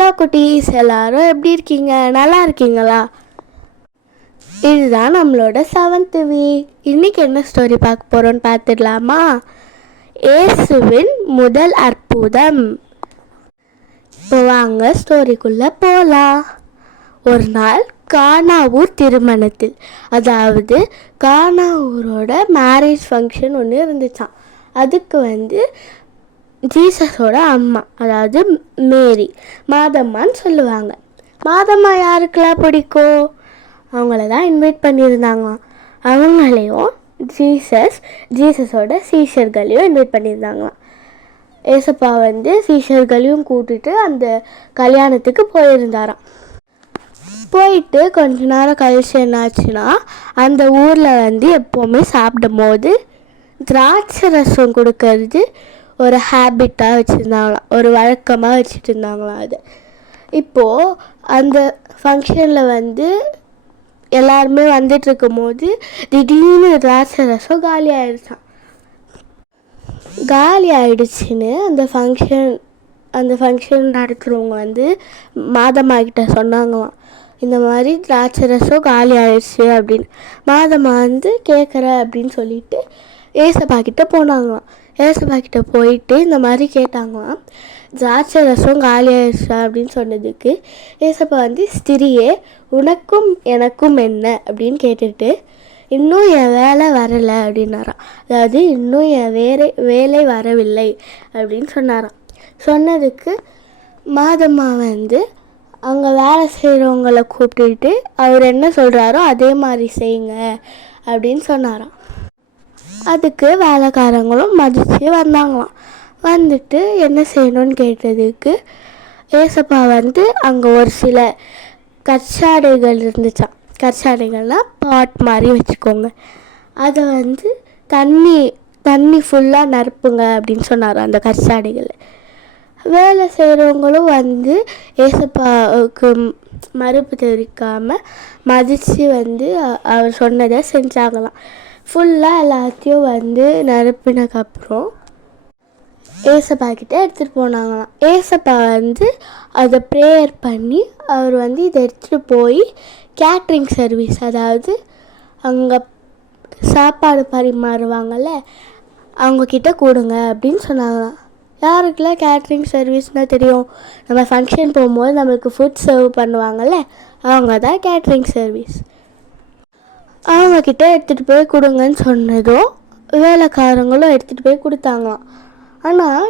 Hello குட்டீஸ், எல்லாரும் எப்படி இருக்கீங்க? நல்லா இருக்கீங்களா? இதுதான் நம்மளோட 7th வீக். இன்னைக்கு என்ன ஸ்டோரி பார்க்க போகிறோன்னு பார்த்துடலாமா? இயேசுவின் முதல் அற்புதம். இப்போ வாங்க ஸ்டோரிக்குள்ளே போகலாம். ஒரு நாள் கானா ஊர் திருமணத்தில், அதாவது கானா ஊரோட மேரேஜ் ஃபங்க்ஷன் ஒன்று இருந்துச்சான். அதுக்கு ஜீசஸோட அம்மா, அதாவது மேரி, மாதம்மான்னு சொல்லுவாங்க. மாதம்மா யாருக்கெல்லாம் பிடிக்கும்? அவங்கள தான் இன்வைட் பண்ணியிருந்தாங்களாம். அவங்களையும் ஜீசஸோட சீஷர்களையும் இன்வைட் பண்ணியிருந்தாங்களாம். ஏசப்பா சீஷர்களையும் கூட்டிட்டு அந்த கல்யாணத்துக்கு போயிருந்தாராம். போயிட்டு கொஞ்ச நேரம் கழிச்சு என்னாச்சுன்னா, அந்த ஊரில் எப்போவுமே சாப்பிடும் போது திராட்சை ரசம் கொடுக்கறது ஒரு ஹேபிட்டாக வச்சுருந்தாங்களாம், ஒரு வழக்கமாக வச்சுட்டு இருந்தாங்களாம். அது இப்போது அந்த ஃபங்க்ஷனில் எல்லாருமே வந்துட்டுருக்கும் போது திடீர்னு திராட்சை ரசம் காலி ஆகிடுச்சின்னு அந்த ஃபங்க்ஷன் நடத்துகிறவங்க மாதம்மாக்கிட்ட சொன்னாங்களாம், இந்த மாதிரி திராட்சை ரசம் காலி ஆயிடுச்சு அப்படின்னு. மாதம்மா கேட்குற அப்படின்னு சொல்லிட்டு ஏசப்பா கிட்ட போனாங்களாம். ஏசப்பா கிட்ட போயிட்டு இந்த மாதிரி கேட்டாங்களாம், திராட்சை ரசம் காலி ஆயிடுச்சா அப்படின்னு சொன்னதுக்கு ஏசப்பா ஸ்திரியே, உனக்கும் எனக்கும் என்ன அப்படின்னு கேட்டுட்டு, இன்னும் என் வேலை வரலை அப்படின்னாராம். அதாவது இன்னும் என் வேலை வரவில்லை அப்படின்னு சொன்னாராம். சொன்னதுக்கு மாதம்மா அங்கே வேலை செய்கிறவங்களை கூப்பிட்டுட்டு அவர் என்ன சொல்கிறாரோ அதே மாதிரி செய்யுங்க அப்படின்னு சொன்னாராம். அதுக்கு வேலைக்காரங்களும் மதித்து வந்தாங்களாம். வந்துட்டு என்ன செய்யணும்னு கேட்டதுக்கு ஏசப்பா அங்கே ஒரு சில கற்சாடைகள் இருந்துச்சான். கற்சாடைகள்னால் பாட் மாதிரி வச்சுக்கோங்க, அதை தண்ணி ஃபுல்லாக நிரப்புங்க அப்படின்னு சொன்னார். அந்த கற்சாடைகள் வேலை செய்கிறவங்களும் ஏசப்பாவுக்கு மறுப்பு தெரிவிக்காமல் மதித்து அவர் சொன்னதை செஞ்சாங்களாம். ஃபுல்லாக எல்லாத்தையும் நிரப்பினதுக்கப்புறம் ஏசப்பா கிட்டே எடுத்துகிட்டு போனாங்களாம். ஏசப்பா அதை ப்ரேயர் பண்ணி அவர் இதை எடுத்துகிட்டு போய் கேட்ரிங் சர்வீஸ், அதாவது அங்கே சாப்பாடு பரிமாறுவாங்கள்ல, அவங்கக்கிட்ட கொடுங்க அப்படின்னு சொன்னாங்களாம். யாருக்கெல்லாம் கேட்ரிங் சர்வீஸ்னால் தெரியும்? நம்ம ஃபங்க்ஷன் போகும்போது நம்மளுக்கு ஃபுட் சர்வ் பண்ணுவாங்கள்ல, அவங்க தான் கேட்ரிங் சர்வீஸ். அவங்கக்கிட்ட எடுத்துகிட்டு போய் கொடுங்கன்னு சொன்னதும் வேலைக்காரங்களும் எடுத்துகிட்டு போய் கொடுத்தாங்களாம். ஆனால்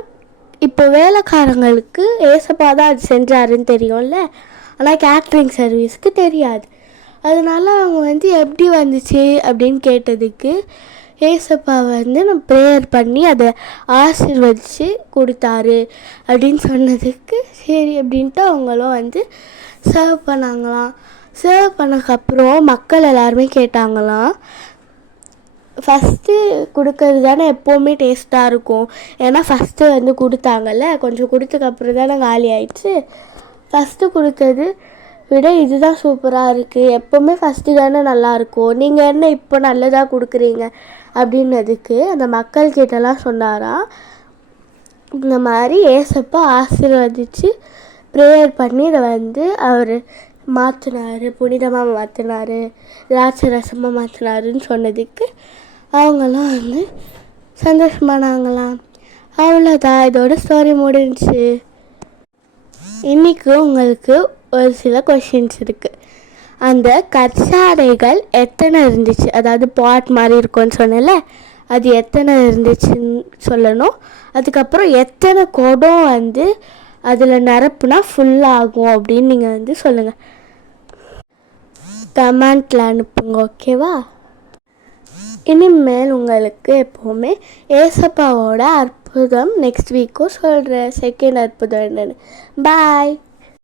இப்போ வேலைக்காரங்களுக்கு ஏசப்பா தான் அது செஞ்சாருன்னு தெரியும்ல, ஆனால் கேட்ரிங் சர்வீஸ்க்கு தெரியாது. அதனால அவங்க எப்படி வந்துச்சு அப்படின்னு கேட்டதுக்கு ஏசப்பா நம்ம ப்ரேயர் பண்ணி அதை ஆசீர்வதித்து கொடுத்தாரு அப்படின்னு சொன்னதுக்கு சரி அப்படின்ட்டு அவங்களும் சர்வ் பண்ணாங்களாம். சர்வ் பண்ணதுக்கப்புறம் மக்கள் எல்லாருமே கேட்டாங்களாம், ஃபஸ்ட்டு கொடுக்கறது தானே எப்போவுமே டேஸ்ட்டாக இருக்கும், ஏன்னா ஃபஸ்ட்டு கொடுத்தாங்கல்ல, கொஞ்சம் கொடுத்ததுக்கப்புறம் தானே காலி ஆயிடுச்சு, ஃபஸ்ட்டு கொடுத்தது விட இதுதான் சூப்பராக இருக்குது, எப்போவுமே ஃபஸ்ட்டு தானே நல்லாயிருக்கும், நீங்கள் என்ன இப்போ நல்லதாக கொடுக்குறீங்க அப்படின்னதுக்கு அந்த மக்கள்கிட்டலாம் சொன்னாராம், இந்த மாதிரி ஏசப்பா ஆசீர்வதித்து ப்ரேயர் பண்ணி இதை அவர் மாற்றினார், புனிதமாக மாற்றினார், திராட்சை ரசமாக மாற்றினாருன்னு சொன்னதுக்கு அவங்களாம் சந்தோஷமானாங்களாம். அவ்வளோதான், இதோட ஸ்டோரி முடிஞ்சிச்சு. இன்றைக்கி உங்களுக்கு ஒரு சில கொஷின்ஸ் இருக்குது. அந்த கற்சாடைகள் எத்தனை இருந்துச்சு, அதாவது பாட் மாதிரி இருக்கும்னு சொன்னல, அது எத்தனை இருந்துச்சுன்னு சொல்லணும். அதுக்கப்புறம் எத்தனை குடம் அதில் நிரப்புனா ஃபுல்லாகும் அப்படின்னு நீங்கள் சொல்லுங்கள். கமெண்ட்டில் அனுப்புங்க, ஓகேவா? இனிமேல் உங்களுக்கு எப்போவுமே ஏசப்பாவோட அற்புதம் நெக்ஸ்ட் வீக்கும் சொல்கிறேன், செகண்ட் அற்புதம் என்னென்னு. பாய்.